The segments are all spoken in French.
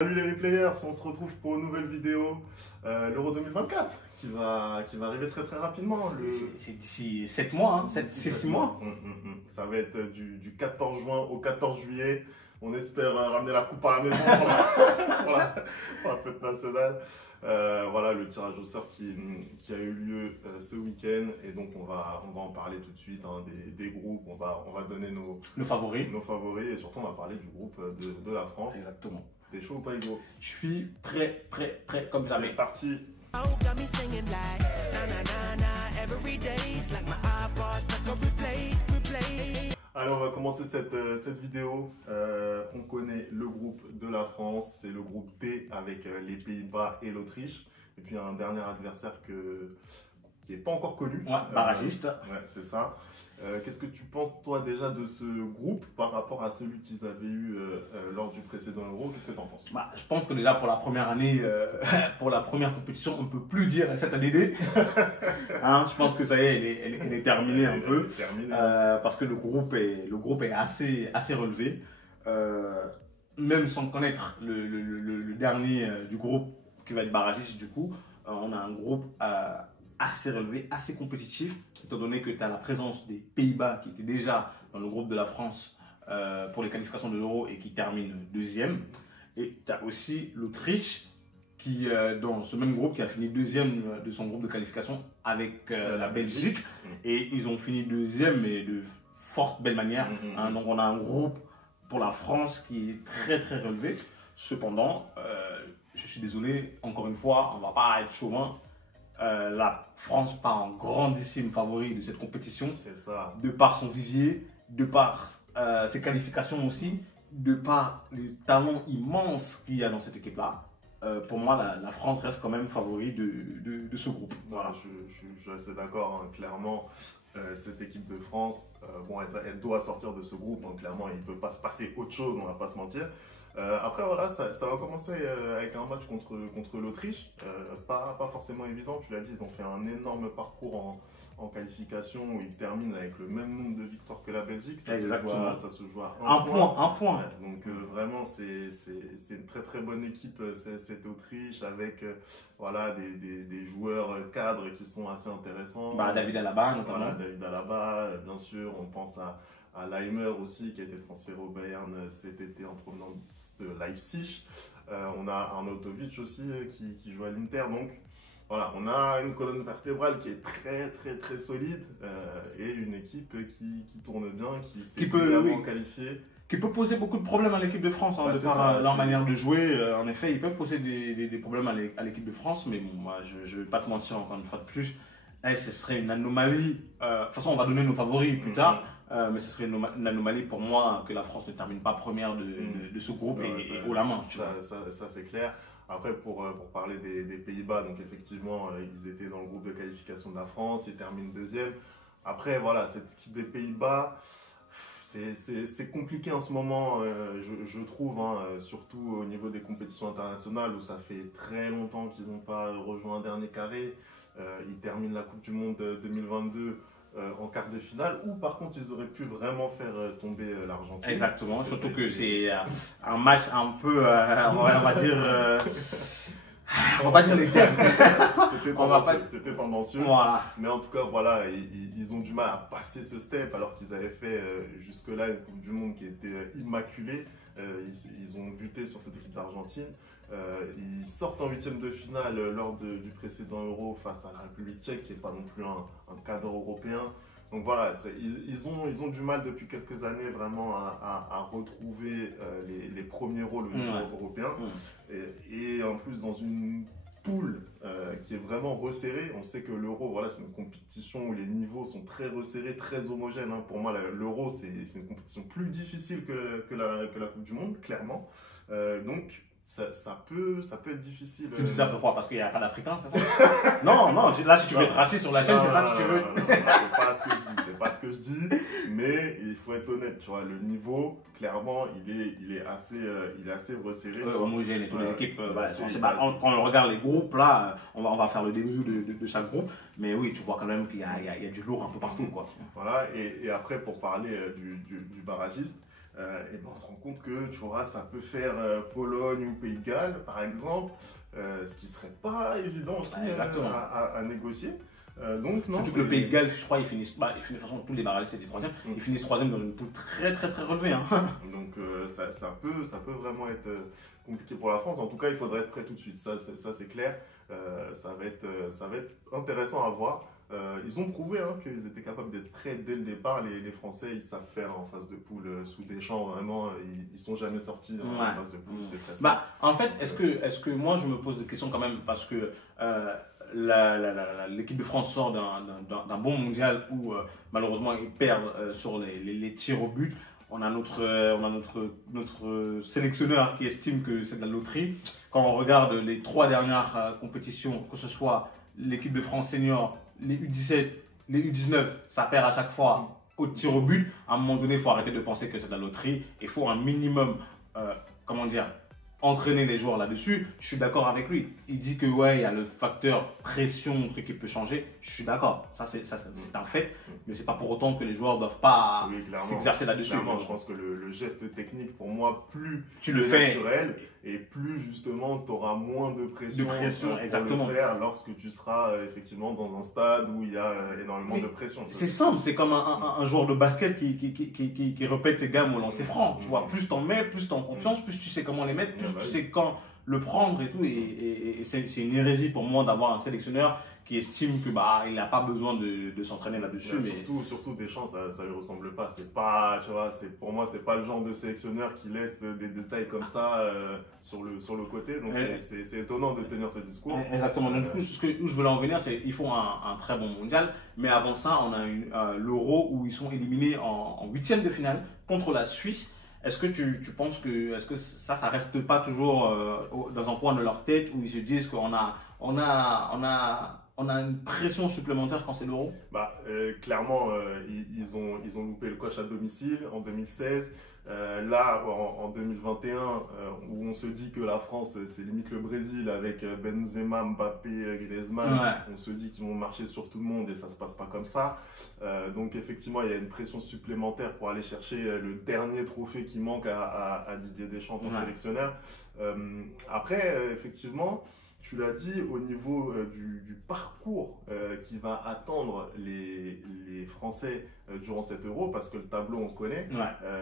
Salut les replayers, on se retrouve pour une nouvelle vidéo, l'Euro 2024 qui va arriver très très rapidement. C'est d'ici 7 mois, hein. C'est 6 mois. Ça va être du 14 juin au 14 juillet. On espère ramener la coupe à la maison pour la fête nationale. Voilà le tirage au sort qui a eu lieu ce week-end, et donc on va en parler tout de suite, hein, des groupes. On va donner nos favoris, et surtout on va parler du groupe de la France. Exactement. T'es chaud ou pas, Hugo? Je suis prêt comme jamais. C'est parti. Alors on va commencer cette vidéo. On connaît le groupe de la France, c'est le groupe D avec les Pays-Bas et l'Autriche. Et puis un dernier adversaire qui n'est pas encore connu. Ouais, barragiste. Ouais, c'est ça. Qu'est-ce que tu penses toi déjà de ce groupe par rapport à celui qu'ils avaient eu lors du précédent Euro? Qu'est-ce que tu en penses? Je pense que déjà pour la première année, pour la première compétition, on ne peut plus dire cette année D. Hein, je pense que ça y est, elle est terminée un peu. Parce que le groupe est assez relevé. Même sans connaître le dernier du groupe qui va être barragiste, du coup, on a un groupe assez relevé, assez compétitif, étant donné que tu as la présence des Pays-Bas qui étaient déjà dans le groupe de la France pour les qualifications de l'Euro et qui termine deuxième. Et tu as aussi l'Autriche qui, dans ce même groupe, qui a fini deuxième de son groupe de qualification avec la Belgique. Et ils ont fini deuxième, mais de fort belle manière. Hein, donc on a un groupe pour la France qui est très relevé. Cependant, je suis désolé, encore une fois, on ne va pas être chauvin. La France part en grandissime favori de cette compétition. C'est ça. De par son vivier, de par ses qualifications aussi, de par les talents immenses qu'il y a dans cette équipe-là. Pour moi, la France reste quand même favori de ce groupe. Voilà, je suis assez d'accord, hein. Clairement, cette équipe de France, bon, elle doit sortir de ce groupe, donc clairement, il ne peut pas se passer autre chose, on ne va pas se mentir. Après, voilà, ça va commencer avec un match contre l'Autriche. Pas forcément évident, tu l'as dit, ils ont fait un énorme parcours en qualification où ils terminent avec le même nombre de victoires que la Belgique. Ça se joue à un point. Ouais, donc vraiment, c'est une très bonne équipe, cette Autriche, avec voilà, des joueurs cadres qui sont assez intéressants. David Alaba, notamment. Voilà, David Alaba, bien sûr, on pense à Leimer aussi, qui a été transféré au Bayern cet été en provenance de Leipzig. On a Arnautovic aussi qui joue à l'Inter. Donc voilà, on a une colonne vertébrale qui est très solide, et une équipe qui tourne bien, qui s'est vraiment qualifiée. Qui peut poser beaucoup de problèmes à l'équipe de France, hein, de par leur manière de jouer. En effet, ils peuvent poser des problèmes à l'équipe de France, mais bon, moi, je ne vais pas te mentir encore une fois de plus. Ce serait une anomalie. De toute façon, on va donner nos favoris plus tard, mais ce serait une anomalie pour moi que la France ne termine pas première de ce groupe et haut la main. Ça c'est clair. Après, pour parler des Pays-Bas, donc effectivement, ils étaient dans le groupe de qualification de la France, ils terminent deuxième. Après, voilà, cette équipe des Pays-Bas, c'est compliqué en ce moment, je trouve, hein, surtout au niveau des compétitions internationales où ça fait très longtemps qu'ils n'ont pas rejoint un dernier carré. Ils terminent la Coupe du Monde 2022 en quart de finale, où par contre ils auraient pu vraiment faire tomber l'Argentine. Exactement, surtout que c'est un match un peu, on va dire... on va pas dire les termes. C'était tendancieux. Voilà. Mais en tout cas, voilà, ils ont du mal à passer ce step alors qu'ils avaient fait jusque-là une Coupe du Monde qui était immaculée. Ils ont buté sur cette équipe d'Argentine. Ils sortent en huitième de finale lors du précédent Euro face à la République tchèque, qui n'est pas non plus un cadre européen. Donc voilà, ils ont du mal depuis quelques années vraiment à retrouver les premiers rôles au niveau européen. Et en plus, dans une poule qui est vraiment resserrée. On sait que l'Euro, voilà, c'est une compétition où les niveaux sont très resserrés, très homogènes, hein. Pour moi, l'Euro, c'est une compétition plus difficile que la Coupe du Monde, clairement. Donc, ça peut être difficile. Tu dis ça pourquoi? Parce qu'il n'y a pas d'Africains, c'est ça? Non, là, si tu veux être raciste sur la chaîne, c'est ça que tu veux. C'est pas ce que je dis, mais il faut être honnête, tu vois, le niveau, clairement, il est assez resserré. Homogène et toutes les équipes, quand on regarde les groupes, là, on va faire le début de chaque groupe, mais oui, tu vois quand même qu'il y a du lourd un peu partout, quoi. Voilà, et après, pour parler du barragiste, et ben on se rend compte que tu vois, ça peut faire Pologne ou Pays de Galles, par exemple, ce qui serait pas évident aussi à négocier. Donc, non, surtout que le Pays de Galles, je crois, ils finissent, de toute façon, tous les barrages, c'est des troisièmes, ils finissent troisième dans une poule très relevée. Hein. Donc, ça peut vraiment être compliqué pour la France. En tout cas, il faudrait être prêt tout de suite, ça c'est clair. Ça va être intéressant à voir. Ils ont prouvé qu'ils étaient capables d'être prêts dès le départ. Les Français, ils savent faire en phase de poule sous Deschamps, vraiment, ils sont jamais sortis en phase de poule, c'est très simple. En fait, est-ce que moi, je me pose des questions quand même, parce que l'équipe de France sort d'un bon mondial où malheureusement ils perdent sur les tirs au but. On a notre sélectionneur qui estime que c'est de la loterie. Quand on regarde les 3 dernières compétitions, que ce soit l'équipe de France senior, les U17, les U19, ça perd à chaque fois au tir au but. À un moment donné, il faut arrêter de penser que c'est de la loterie. Il faut un minimum, entraîner les joueurs là-dessus. Je suis d'accord avec lui. Il dit que ouais, il y a le facteur pression, truc qui peut changer. Je suis d'accord. Ça c'est un fait. Mais c'est pas pour autant que les joueurs ne doivent pas s'exercer là-dessus. Je pense que le geste technique, pour moi, plus tu le fais naturel et plus justement tu auras moins de pression, exactement. Pour le faire lorsque tu seras effectivement dans un stade où il y a énormément de pression. C'est simple, c'est comme un joueur de basket qui répète ses gammes au lancer franc. Tu vois, plus t'en mets, plus t'es en confiance, plus tu sais comment les mettre, plus tu sais quand le prendre et tout. Et c'est une hérésie pour moi d'avoir un sélectionneur qui estime que il n'a pas besoin de s'entraîner là-dessus. Mais surtout Deschamps, ça lui ressemble pas. C'est pas, tu vois, pour moi c'est pas le genre de sélectionneur qui laisse des détails comme ça sur le côté. Donc c'est étonnant de tenir ce discours. Exactement. Donc du coup, où je veux en venir, c'est qu'ils font un très bon mondial, mais avant ça, on a l'Euro où ils sont éliminés en 8e de finale contre la Suisse. Est-ce que tu penses que ça reste pas toujours dans un coin de leur tête où ils se disent qu'on a une pression supplémentaire quand c'est l'Euro? Clairement, ils ont loupé le coche à domicile en 2016. Là, en 2021, où on se dit que la France, c'est limite le Brésil avec Benzema, Mbappé, Griezmann. On se dit qu'ils vont marcher sur tout le monde et ça se passe pas comme ça. Donc effectivement, il y a une pression supplémentaire pour aller chercher le dernier trophée qui manque à Didier Deschamps, ton sélectionneur. Après, effectivement, tu l'as dit, au niveau du parcours qui va attendre les Français durant cet Euro, parce que le tableau, on le connaît,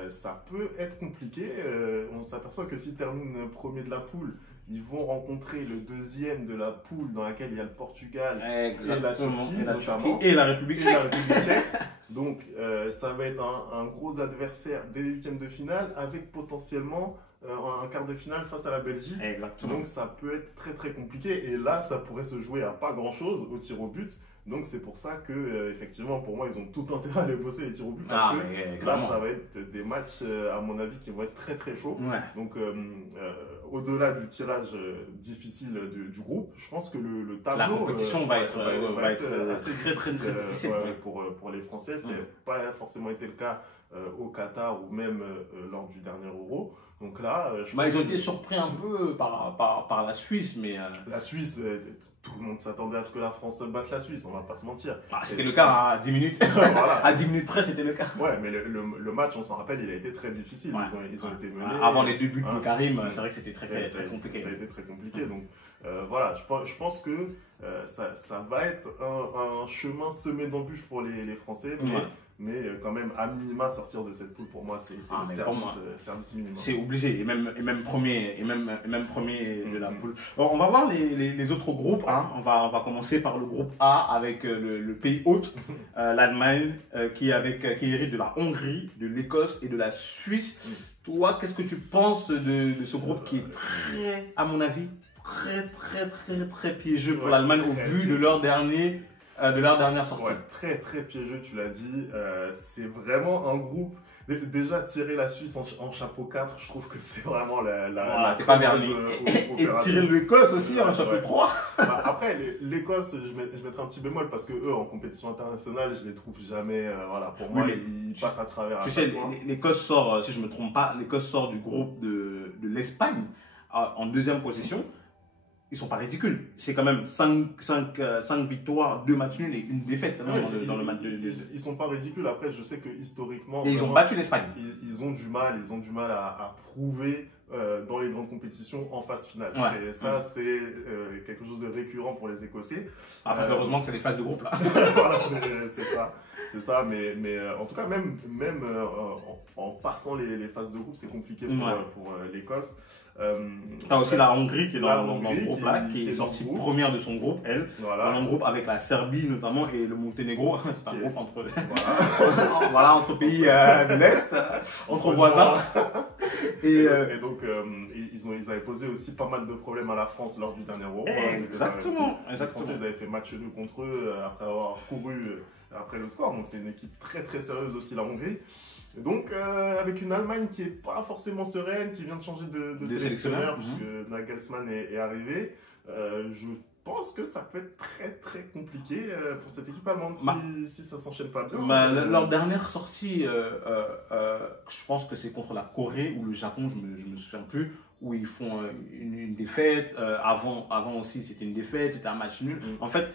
ça peut être compliqué. On s'aperçoit que s'ils terminent premier de la poule, ils vont rencontrer le deuxième de la poule dans laquelle il y a le Portugal et la Turquie, notamment, et la République tchèque. Donc, ça va être un gros adversaire dès les 8e de finale, avec potentiellement un quart de finale face à la Belgique. Exactement. Donc ça peut être très compliqué et là ça pourrait se jouer à pas grand chose au tir au but. Donc c'est pour ça que effectivement pour moi ils ont tout intérêt à aller bosser les tirs au but parce que là ça va être des matchs à mon avis qui vont être très chauds. Donc au-delà du tirage difficile du groupe, je pense que le tableau, la compétition va être assez très difficile pour les Français, ce qui n'a pas forcément été le cas au Qatar ou même lors du dernier Euro. Donc là, ils ont été surpris un peu par la Suisse, mais la Suisse, tout le monde s'attendait à ce que la France batte la Suisse, on va pas se mentir. C'était le cas à 10 minutes. Voilà. À 10 minutes près, c'était le cas. Ouais, mais le match, on s'en rappelle, il a été très difficile. Ils ont été menés. Avant les 2 buts de Karim, c'est vrai que c'était très compliqué. Ça a été très compliqué. Donc voilà, je pense que ça va être un chemin semé d'embûches pour les Français. Mais quand même, à minima, sortir de cette poule, pour moi, c'est le service minimum. C'est obligé, et même premier de la poule. Bon, on va voir les autres groupes. On va commencer par le groupe A avec le pays hôte, l'Allemagne, qui hérite de la Hongrie, de l'Écosse et de la Suisse. Toi, qu'est-ce que tu penses de ce groupe qui est très, à mon avis, très piégeux pour l'Allemagne au vu de leur dernière sortie? Très piégeux, tu l'as dit. C'est vraiment un groupe. Déjà, tirer la Suisse en chapeau 4, je trouve que c'est vraiment t'es pas verni. Et tirer l'Écosse aussi en chapeau 3. Après, l'Écosse, je mettrai un petit bémol parce que eux, en compétition internationale, je les trouve jamais. Pour moi, ils passent à travers. Tu sais, l'Écosse sort, si je me trompe pas, l'Écosse sort du groupe de l'Espagne en 2e position. ils sont pas ridicules. C'est quand même 5 victoires, 2 matchs nuls et une défaite dans le match de... Ils sont pas ridicules. Après, je sais que historiquement... Et ils ont battu l'Espagne. Ils ont du mal à prouver dans les grandes compétitions en phase finale. Ouais. C'est quelque chose de récurrent pour les Écossais. Après, heureusement que c'est les phases de groupe là. Voilà, c'est ça. Mais en tout cas, même en passant les phases de groupe, c'est compliqué pour l'Écosse. T'as aussi la Hongrie qui est dans ce groupe-là, qui est sortie première de son groupe, elle. Voilà. Dans un groupe avec la Serbie notamment et le Monténégro. C'est un groupe entre, entre pays de l'Est, entre voisins. Et donc, ils avaient posé aussi pas mal de problèmes à la France lors du dernier Euro. Exactement. Les Français, ils avaient fait match nul contre eux après avoir couru après le score. Donc, c'est une équipe très très sérieuse aussi, la Hongrie. Donc, avec une Allemagne qui n'est pas forcément sereine, qui vient de changer de sélectionneur, puisque Nagelsmann est arrivé, je pense que ça peut être très très compliqué pour cette équipe allemande si ça ne s'enchaîne pas bien. Leur dernière sortie, je pense que c'est contre la Corée ou le Japon, je me souviens plus, où ils font une défaite. Avant aussi, c'était une défaite, c'était un match nul. En fait,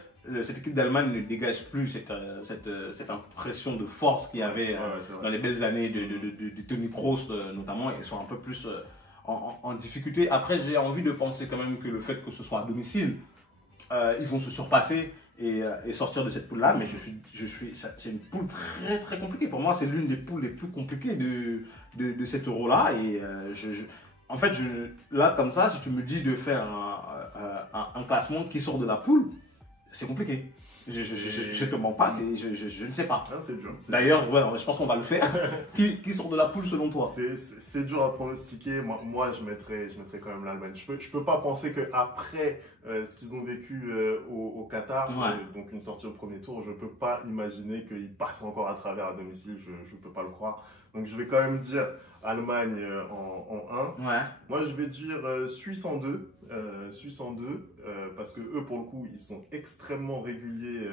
cette équipe d'Allemagne ne dégage plus cette impression de force qu'il y avait dans les belles années de Toni Kroos notamment. Ils sont un peu plus en difficulté. Après, j'ai envie de penser quand même que le fait que ce soit à domicile, ils vont se surpasser et sortir de cette poule-là. Mais c'est une poule très très compliquée. Pour moi, c'est l'une des poules les plus compliquées de cet Euro-là. Et en fait, là, comme ça, si tu me dis de faire un classement qui sort de la poule, c'est compliqué. Je te mens pas, je ne sais pas. Ah, c'est dur. D'ailleurs, je pense qu'on va le faire. Qui sort de la poule selon toi? C'est dur à pronostiquer. Moi je mettrais quand même l'Allemagne. Je peux pas penser qu'après ce qu'ils ont vécu au Qatar, donc une sortie au premier tour, je peux pas imaginer qu'ils passent encore à travers à domicile. Je peux pas le croire. Donc je vais quand même dire Allemagne en 1. Moi je vais dire Suisse en 2. Parce que eux pour le coup ils sont extrêmement réguliers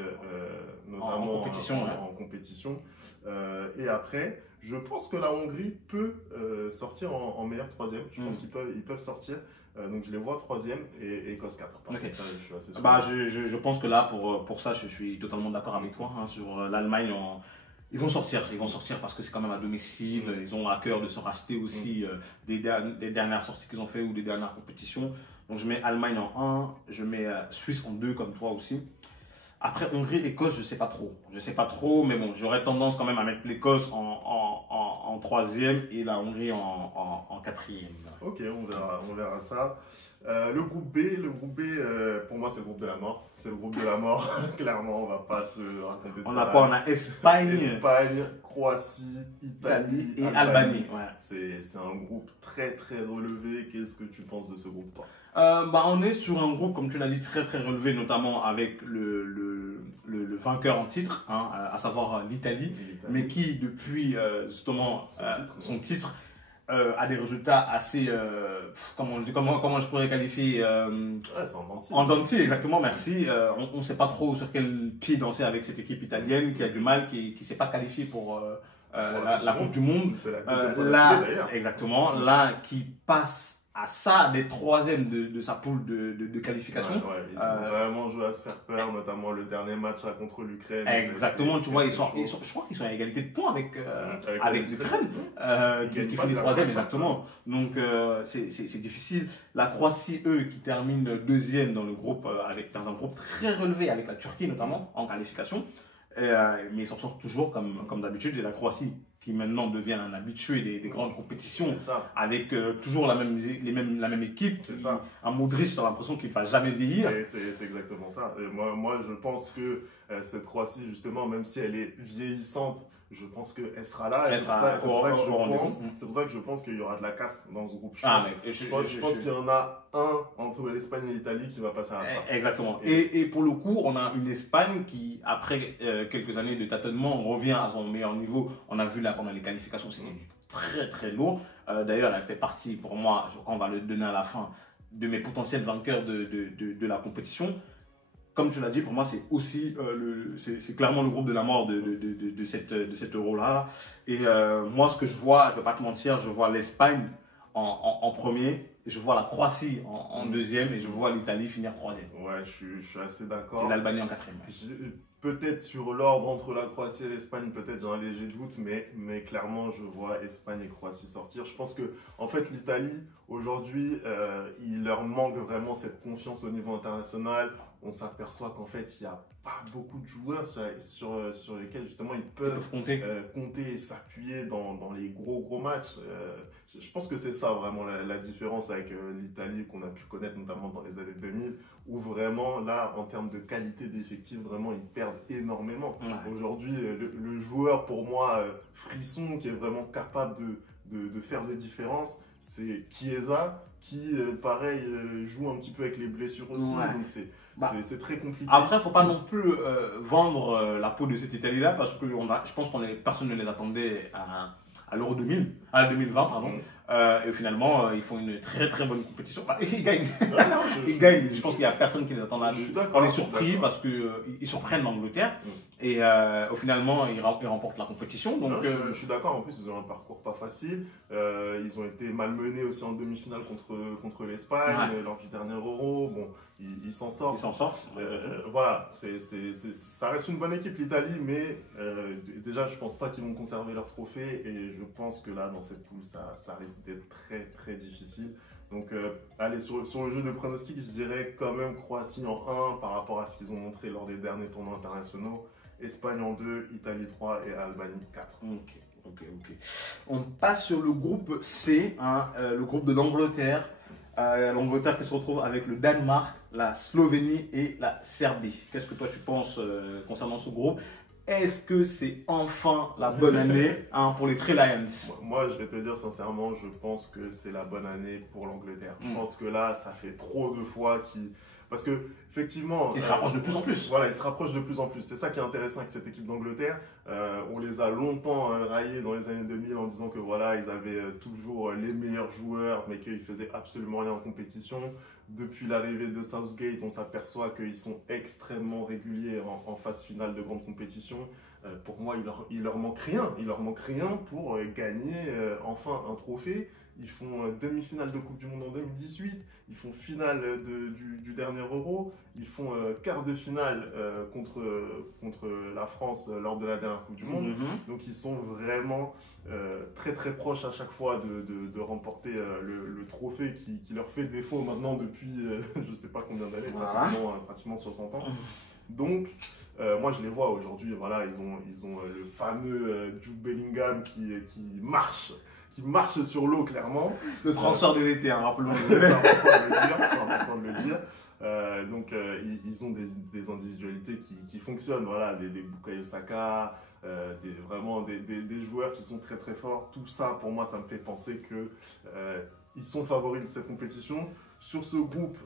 notamment en compétition. Et après je pense que la Hongrie peut sortir en meilleur troisième. Je pense qu'ils peuvent sortir. Donc je les vois 3e et Écosse 4. Okay. Ça, je suis assez sûr. Je pense que là pour ça je suis totalement d'accord avec toi sur l'Allemagne. Ils vont sortir parce que c'est quand même à domicile. Ils ont à cœur de se racheter aussi des dernières sorties qu'ils ont fait ou des dernières compétitions. Donc je mets Allemagne en 1, je mets Suisse en 2 comme toi aussi. Après Hongrie, Écosse, je sais pas trop, mais bon, j'aurais tendance quand même à mettre l'Écosse en 3e et la Hongrie en 4e. Ok, on verra ça. Le groupe B, pour moi c'est le groupe de la mort. C'est le groupe de la mort. Clairement, on va pas se raconter de ça. On a Espagne, Croatie, Italie et Albanie. C'est un groupe très très relevé. Qu'est-ce que tu penses de ce groupe, toi? On est sur un groupe, comme tu l'as dit, très très relevé, notamment avec le vainqueur en titre, à savoir l'Italie, mais qui depuis justement son titre a des résultats assez, comment je pourrais qualifier c'est en dents de scie. En dents de scie, exactement, merci. On ne sait pas trop sur quel pied danser avec cette équipe italienne qui a du mal, qui ne s'est pas qualifiée pour la Coupe du Monde. Là, exactement, là qui passe à ça des 3e de sa poule de qualification. Ils ont vraiment joué à se faire peur, notamment le dernier match contre l'Ukraine. Exactement, tu vois, je crois qu'ils sont à égalité de points avec l'Ukraine, qui finit 3e, exactement. Donc c'est difficile. La Croatie, eux, qui terminent 2e dans le groupe, dans un groupe très relevé avec la Turquie notamment en qualification, mais ils s'en sortent toujours comme d'habitude. Et la Croatie, qui maintenant devient un habitué des grandes compétitions, avec toujours la même équipe. Un Modric, j'ai l'impression qu'il ne va jamais vieillir. C'est exactement ça. Et moi, je pense que cette Croatie, justement, même si elle est vieillissante, je pense qu'elle sera là. C'est pour ça que je pense qu'il y aura de la casse dans ce groupe. Je pense qu'il y en a un entre l'Espagne et l'Italie qui va passer à la fin. Exactement. Et pour le coup, on a une Espagne qui, après quelques années de tâtonnement, revient à son meilleur niveau. On a vu là pendant les qualifications, c'était très très lourd. D'ailleurs, elle fait partie, pour moi, je crois qu'on va le donner à la fin, de mes potentiels vainqueurs de la compétition. Comme tu l'as dit, pour moi, c'est aussi c'est clairement le groupe de la mort de cet Euro-là. Et moi, ce que je vois, je ne vais pas te mentir, je vois l'Espagne en premier. je vois la Croatie en deuxième et je vois l'Italie finir troisième. Ouais, je suis assez d'accord. Et l'Albanie en quatrième. Peut-être sur l'ordre entre la Croatie et l'Espagne, peut-être j'ai un léger doute, mais clairement je vois Espagne et Croatie sortir. Je pense que en fait l'Italie aujourd'hui, il leur manque vraiment cette confiance au niveau international. On s'aperçoit qu'en fait il n'y a pas beaucoup de joueurs sur lesquels justement ils peuvent compter et s'appuyer dans les gros matchs. Je pense que c'est ça vraiment la différence avec l'Italie qu'on a pu connaître notamment dans les années 2000, où vraiment là en termes de qualité d'effectif vraiment ils perdent énormément. Ouais. Aujourd'hui le joueur pour moi frisson qui est vraiment capable de faire des différences, c'est Chiesa qui pareil joue un petit peu avec les blessures aussi, ouais. Donc c'est très compliqué. Après, il ne faut pas non plus vendre la peau de cette Italie-là parce que je pense que personne ne les attendait à l'Euro 2020, pardon. Et finalement, ils font une très bonne compétition. Ils gagnent. Ils gagnent. Je pense qu'il n'y a personne qui les attend là. On est surpris parce qu'ils surprennent l'Angleterre. Et finalement, ils remportent la compétition. Donc, je suis d'accord. En plus, ils ont un parcours pas facile. Ils ont été malmenés aussi en demi-finale contre l'Espagne lors du dernier Euro. Bon, ils s'en sortent. Ils s'en sortent. Voilà, ça reste une bonne équipe l'Italie, mais déjà, je pense pas qu'ils vont conserver leur trophée. Et je pense que là, dans cette poule, ça risque d'être très difficile. Donc, allez, sur le jeu de pronostic, je dirais quand même Croatie en 1 par rapport à ce qu'ils ont montré lors des derniers tournois internationaux. Espagne en 2, Italie 3 et Albanie 4. Ok. On passe sur le groupe C, le groupe de l'Angleterre. L'Angleterre qui se retrouve avec le Danemark, la Slovénie et la Serbie. Qu'est-ce que toi tu penses concernant ce groupe? Est-ce que c'est enfin la bonne année pour les Three Lions? Moi, je vais te dire sincèrement, je pense que c'est la bonne année pour l'Angleterre. Je pense que là, ça fait trop de fois qu'ils... Parce que, effectivement... Ils se rapprochent de plus en plus. Voilà, ils se rapprochent de plus en plus. C'est ça qui est intéressant avec cette équipe d'Angleterre. On les a longtemps raillés dans les années 2000 en disant que voilà, ils avaient toujours les meilleurs joueurs, mais qu'ils faisaient absolument rien en compétition. Depuis l'arrivée de Southgate, on s'aperçoit qu'ils sont extrêmement réguliers en phase finale de grande compétition. Pour moi, il leur manque rien. Il leur manque rien pour gagner enfin un trophée. Ils font demi-finale de Coupe du Monde en 2018. Ils font finale du dernier Euro. Ils font quart de finale contre la France lors de la dernière Coupe du Monde. Donc ils sont vraiment très proches à chaque fois de remporter le trophée qui leur fait défaut maintenant depuis je ne sais pas combien d'années, pratiquement 60 ans. Donc, moi je les vois aujourd'hui, voilà, ils ont le fameux Jude Bellingham qui marche sur l'eau clairement. Le transfert de l'été, rappelons-le. C'est important de le dire. Donc, ils ont des individualités qui fonctionnent, voilà, des Bukayo Saka, vraiment des joueurs qui sont très forts. Tout ça, pour moi, ça me fait penser qu'ils sont favoris de cette compétition. Sur ce groupe,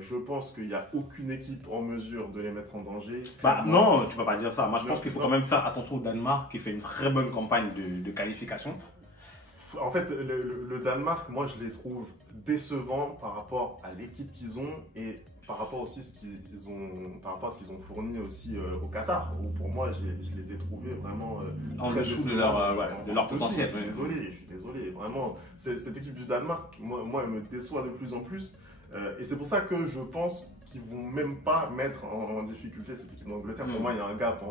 je pense qu'il n'y a aucune équipe en mesure de les mettre en danger. Non, tu ne peux pas dire ça. Moi, je pense qu'il faut quand même faire attention au Danemark qui fait une très bonne campagne de qualification. En fait, le Danemark, moi, je les trouve décevants par rapport à l'équipe qu'ils ont et par rapport aussi à ce qu'ils ont fourni aussi au Qatar. Où pour moi, je les ai trouvés vraiment en dessous de leur potentiel. Je suis désolé. Vraiment, cette équipe du Danemark, moi, elle me déçoit de plus en plus. Et c'est pour ça que je pense qu'ils ne vont même pas mettre en difficulté cette équipe d'Angleterre. Pour moi, il y a un gap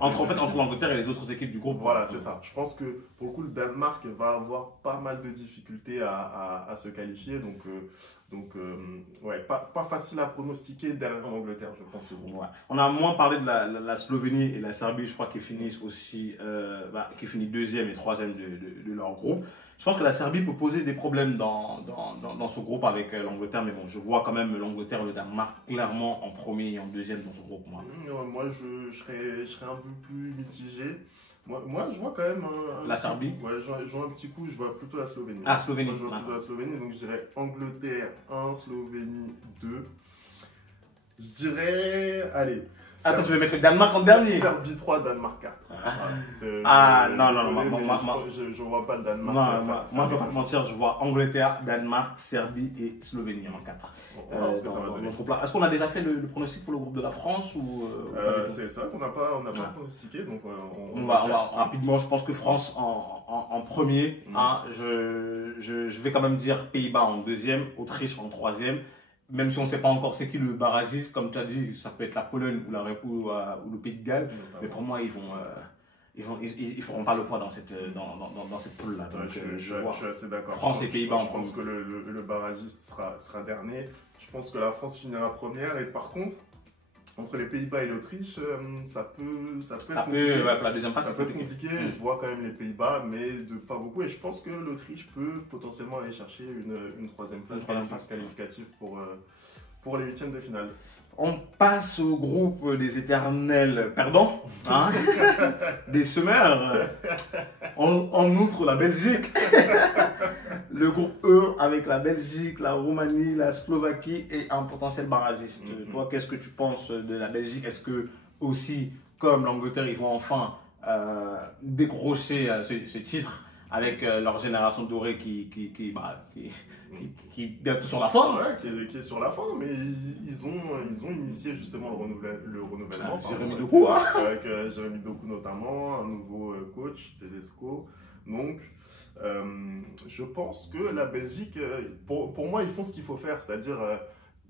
entre l'Angleterre et les autres équipes du groupe. Voilà, c'est ça. Je pense que pour le coup, le Danemark va avoir pas mal de difficultés à se qualifier. Donc, pas facile à pronostiquer derrière l'Angleterre, je pense. Ouais. On a moins parlé de la Slovénie et la Serbie, je crois, qui finissent aussi, qui finissent deuxième et troisième de leur groupe. Je pense que la Serbie peut poser des problèmes dans ce groupe avec l'Angleterre, mais bon, je vois quand même l'Angleterre et le Danemark clairement en premier et en deuxième dans ce groupe. Moi, je serais un peu plus mitigé. Moi, je vois quand même la Serbie. Ouais, je vois un petit coup, je vois plutôt la Slovénie. Ah, Slovénie. Moi, je vois plutôt la Slovénie, donc je dirais Angleterre 1, Slovénie 2. Je dirais, allez. Attends, tu veux mettre le Danemark en dernier? Serbie 3, Danemark 4. Non, je vois pas le Danemark. Non, moi, je vais pas te mentir, je vois Angleterre, Danemark, Serbie et Slovénie en 4. Est-ce qu'on a déjà fait le pronostic pour le groupe de la France ou c'est ça qu'on n'a pas pronostiqué. Donc on va rapidement, je pense que France en premier. Je vais quand même dire Pays-Bas en deuxième, Autriche en troisième. Même si on ne sait pas encore c'est qui le barragiste, comme tu as dit, ça peut être la Pologne ou le Pays de Galles. Mais pour moi, ils feront pas le poids dans cette poule-là. Je suis assez d'accord. France et Pays-Bas en premier. Je pense que le barragiste sera dernier. Je pense que la France finira première. Et par contre, entre les Pays-Bas et l'Autriche, ça peut être compliqué. La deuxième place, ça peut être compliqué. Je vois quand même les Pays-Bas, mais de pas beaucoup. Et je pense que l'Autriche peut potentiellement aller chercher une troisième place qualificative pour les huitièmes de finale. On passe au groupe des éternels perdants, des semeurs. En outre, la Belgique. Le groupe E avec la Belgique, la Roumanie, la Slovaquie et un potentiel barragiste. Toi, qu'est-ce que tu penses de la Belgique? Est-ce que aussi, comme l'Angleterre, ils vont enfin décrocher ce titre avec leur génération dorée qui est bientôt sur la fin? Ouais, qui est sur la fin, mais ils ont initié justement le renouvellement. Jérémy Doku, avec Jérémy Doku notamment, un nouveau coach, Tedesco. Donc, je pense que la Belgique, pour moi, ils font ce qu'il faut faire, c'est-à-dire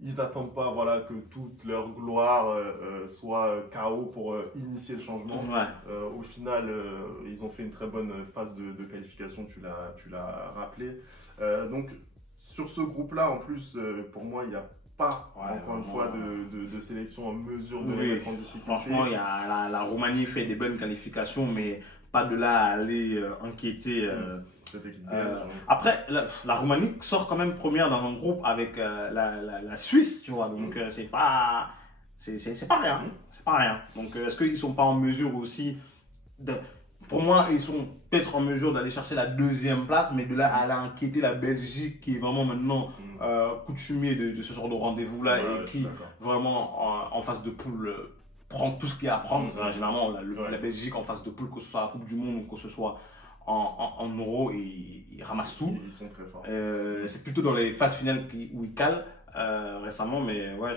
ils n'attendent pas que toute leur gloire soit KO pour initier le changement. Au final, ils ont fait une très bonne phase de qualification, tu l'as rappelé. Donc, sur ce groupe-là, en plus, pour moi, il n'y a pas, encore une fois, de sélection en mesure de les mettre en difficulté. Franchement, la Roumanie fait des bonnes qualifications, mais pas de là à aller inquiéter cette équipe. Après, la Roumanie sort quand même première dans un groupe avec la Suisse, tu vois. Donc, c'est pas rien. C'est pas rien. Donc, est-ce qu'ils sont pas en mesure aussi pour moi, ils sont peut-être en mesure d'aller chercher la deuxième place, mais de là à aller inquiéter la Belgique qui est vraiment maintenant coutumier de ce genre de rendez-vous-là et qui vraiment en phase de poule prend tout ce qu'il y a à prendre. Généralement, la Belgique en phase de poule, que ce soit la Coupe du Monde ou que ce soit en Euro, ils ramassent tout. Ils sont très forts. C'est plutôt dans les phases finales où ils calent récemment, mais ouais,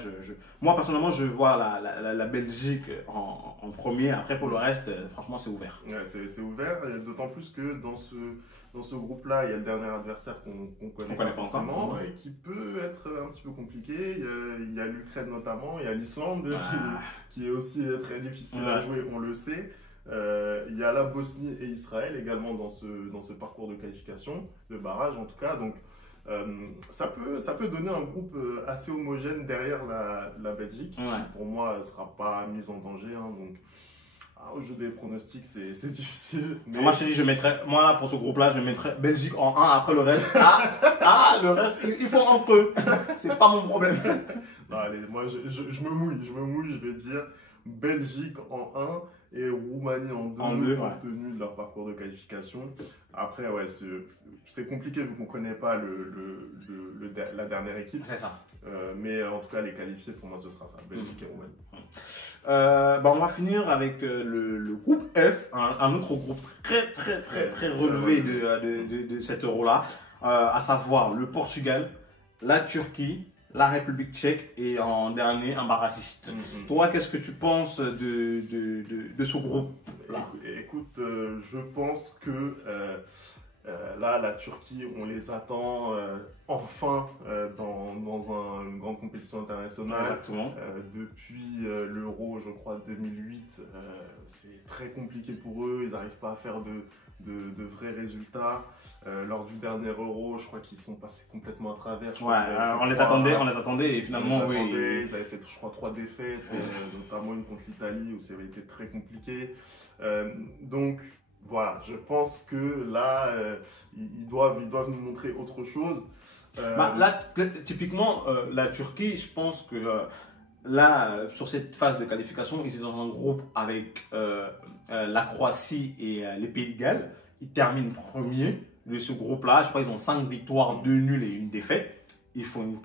moi personnellement, je vois la Belgique en premier. Après, pour le reste, franchement, c'est ouvert. Ouais, c'est ouvert, d'autant plus que dans ce groupe-là, il y a le dernier adversaire qu'on connaît pas forcément et qui peut être un petit peu compliqué. Il y a l'Ukraine notamment, il y a l'Islande qui est aussi très difficile à jouer, on le sait. Il y a la Bosnie et Israël également dans ce parcours de qualification, de barrage en tout cas. Donc, ça peut donner un groupe assez homogène derrière la Belgique, qui pour moi ne sera pas mise en danger. Donc, au jeu des pronostics, c'est difficile. Mais... Moi, je mettrais, là, pour ce groupe-là, je mettrais Belgique en 1, après le reste. Le reste, ils font entre eux. C'est pas mon problème. Non, allez, moi, je me mouille, je vais dire Belgique en 1 et Roumanie en 2 compte tenu de leur parcours de qualification. Après, c'est compliqué vu qu'on ne connaît pas la dernière équipe. C'est ça. Mais en tout cas, les qualifiés, pour moi, ce sera ça, Belgique et Roumanie. On va finir avec le groupe F, un autre groupe très relevé de cet euro-là, à savoir le Portugal, la Turquie, la République tchèque et en dernier un barragiste. Toi, qu'est-ce que tu penses de ce groupe-là? Écoute, je pense que là, la Turquie, on les attend enfin dans une grande compétition internationale. Exactement. Depuis l'Euro, je crois, 2008, c'est très compliqué pour eux. Ils n'arrivent pas à faire de vrais résultats. Lors du dernier Euro, je crois qu'ils sont passés complètement à travers. On les attendait et finalement, ils avaient fait, je crois, 3 défaites, notamment une contre l'Italie où ça avait été très compliqué. Donc, voilà, je pense que là, ils doivent nous montrer autre chose. Là, typiquement, la Turquie, je pense que là, sur cette phase de qualification, ils sont dans un groupe avec la Croatie et les Pays de Galles. Ils terminent premier de ce groupe-là. Je crois qu'ils ont 5 victoires, 2 nuls et 1 défaite. Ils font une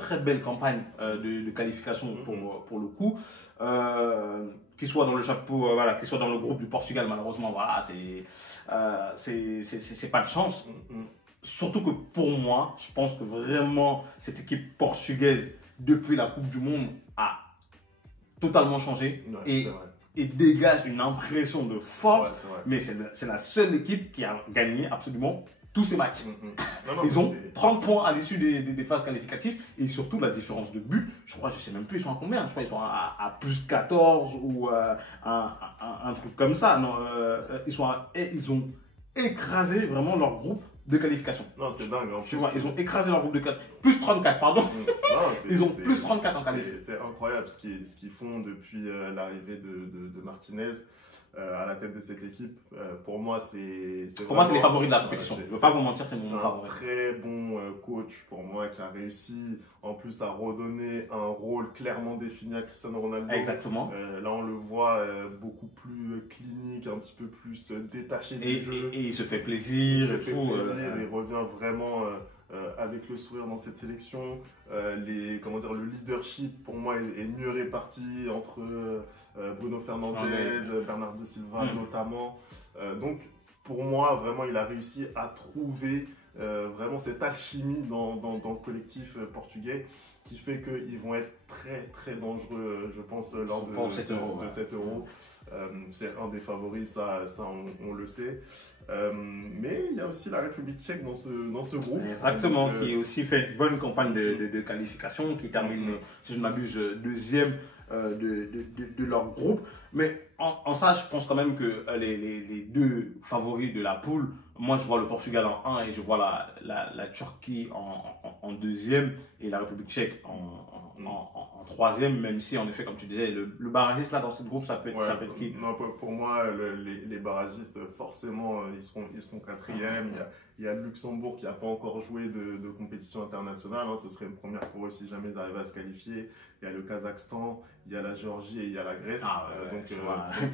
très belle campagne de qualification pour le coup. Qu'il soit dans le chapeau, voilà, qu'il soit dans le groupe du Portugal, malheureusement, voilà, c'est pas de chance. Surtout que pour moi, je pense que vraiment cette équipe portugaise, depuis la Coupe du Monde, a totalement changé et dégage une impression de force. Mais c'est la seule équipe qui a gagné absolument tous ces matchs. Ils ont 30 points à l'issue des phases qualificatives et surtout la différence de but, je crois, je sais même plus ils sont à combien, je crois qu'ils sont à plus 14 ou un truc comme ça. Non, ils ont écrasé vraiment leur groupe de qualification. Non, c'est dingue. En plus, ils ont écrasé leur groupe de 4. Plus 34, pardon. Non, ils ont plus 34 en qualification. C'est incroyable ce qu'ils font depuis l'arrivée de Martinez. À la tête de cette équipe, pour moi, c'est les favoris de la compétition. Je ne veux pas vous mentir, c'est mon favori. C'est un très bon coach pour moi qui a réussi en plus à redonner un rôle clairement défini à Cristiano Ronaldo. Exactement. Là, on le voit beaucoup plus clinique, un petit peu plus détaché du jeu. Et il se fait plaisir. Il revient vraiment avec le sourire dans cette sélection. Le leadership pour moi est mieux réparti entre Bruno Fernandes, Bernardo Silva notamment. Donc pour moi vraiment il a réussi à trouver vraiment cette alchimie dans le collectif portugais qui fait qu'ils vont être très dangereux je pense lors de cet Euro. C'est un des favoris, ça on le sait. Mais il y a aussi la République tchèque dans ce groupe. Exactement, qui a aussi fait une bonne campagne de qualification, qui termine, si je ne m'abuse, deuxième de leur groupe. Mais en ça, je pense quand même que les deux favoris de la poule, moi je vois le Portugal en 1 et je vois la Turquie en deuxième et la République tchèque en troisième, même si en effet, comme tu disais, le barragiste là dans ce groupe, ça peut être qui? Non, pour moi, les barragistes, forcément, ils seront quatrième. Il y a le Luxembourg qui n'a pas encore joué de compétition internationale. Ce serait une première pour eux si jamais ils arrivaient à se qualifier. Il y a le Kazakhstan, il y a la Géorgie et il y a la Grèce. Donc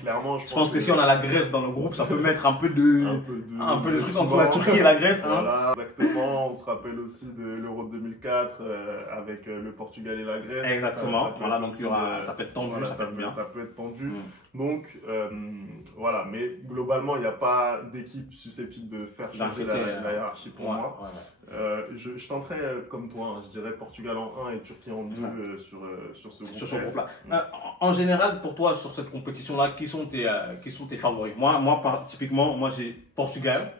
clairement, je pense que si on a la Grèce dans le groupe, ça peut mettre un peu de trucs entre la Turquie et la Grèce. Voilà, exactement. On se rappelle aussi de l'Euro 2004 avec le Portugal et la Grèce. Exactement. Ça peut être tendu. Ça peut être tendu. Donc voilà, mais globalement, il n'y a pas d'équipe susceptible de faire changer la hiérarchie pour moi. Je tenterais comme toi, je dirais Portugal en 1 et Turquie en 2 sur ce groupe-là. En général, pour toi, sur cette compétition-là, qui sont tes favoris? Typiquement, moi j'ai Portugal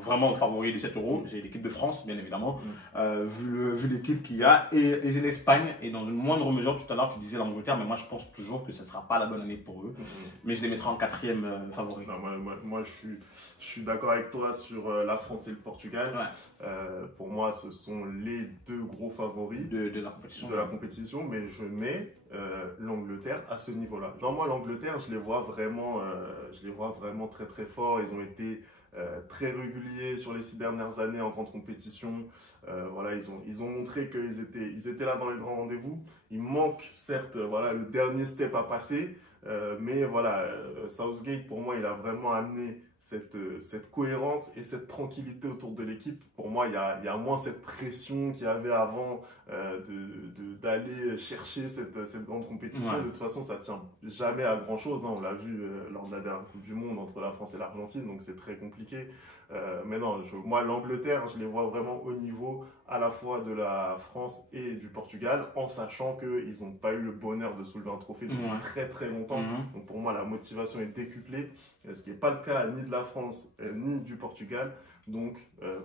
vraiment favori de cet Euro. J'ai l'équipe de France, bien évidemment, vu l'équipe qu'il y a, et j'ai l'Espagne, et dans une moindre mesure, tout à l'heure tu disais l'Angleterre, mais moi je pense toujours que ce ne sera pas la bonne année pour eux. Mais je les mettrai en 4e favori. Moi je suis d'accord avec toi sur la France et le Portugal. Pour moi, ce sont les deux gros favoris de la compétition, mais je mets l'Angleterre à ce niveau-là. Moi, l'Angleterre, je les vois vraiment très forts. Ils ont été très réguliers sur les 6 dernières années en grande compétition. Ils ont montré qu'ils étaient là dans les grands rendez-vous. Il manque certes le dernier step à passer. Mais Southgate, pour moi, il a vraiment amené cette cohérence et cette tranquillité autour de l'équipe. Pour moi, il y a moins cette pression qu'il y avait avant d'aller chercher cette grande compétition. De toute façon, ça ne tient jamais à grand-chose. On l'a vu lors de la dernière Coupe du Monde entre la France et l'Argentine, donc c'est très compliqué. Mais non, moi, l'Angleterre, je les vois vraiment au niveau à la fois de la France et du Portugal, en sachant qu'ils n'ont pas eu le bonheur de soulever un trophée depuis très longtemps. Donc pour moi, la motivation est décuplée, ce qui n'est pas le cas ni de la France ni du Portugal. Donc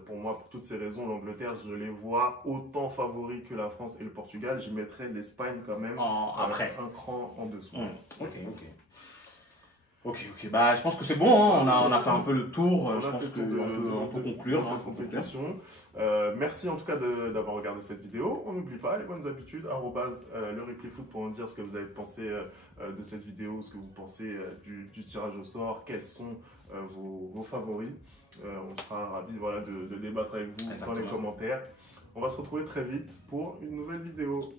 pour moi, pour toutes ces raisons, l'Angleterre, je les vois autant favoris que la France et le Portugal. J'y mettrais l'Espagne quand même un cran en dessous. Ok. Bah, je pense que c'est bon, on a fait un peu le tour. Je pense qu'on peut conclure cette compétition. Merci en tout cas d'avoir regardé cette vidéo. On n'oublie pas les bonnes habitudes, le replay foot pour nous dire ce que vous avez pensé de cette vidéo, ce que vous pensez du tirage au sort, quels sont vos favoris. On sera ravis de débattre avec vous dans les commentaires. On va se retrouver très vite pour une nouvelle vidéo.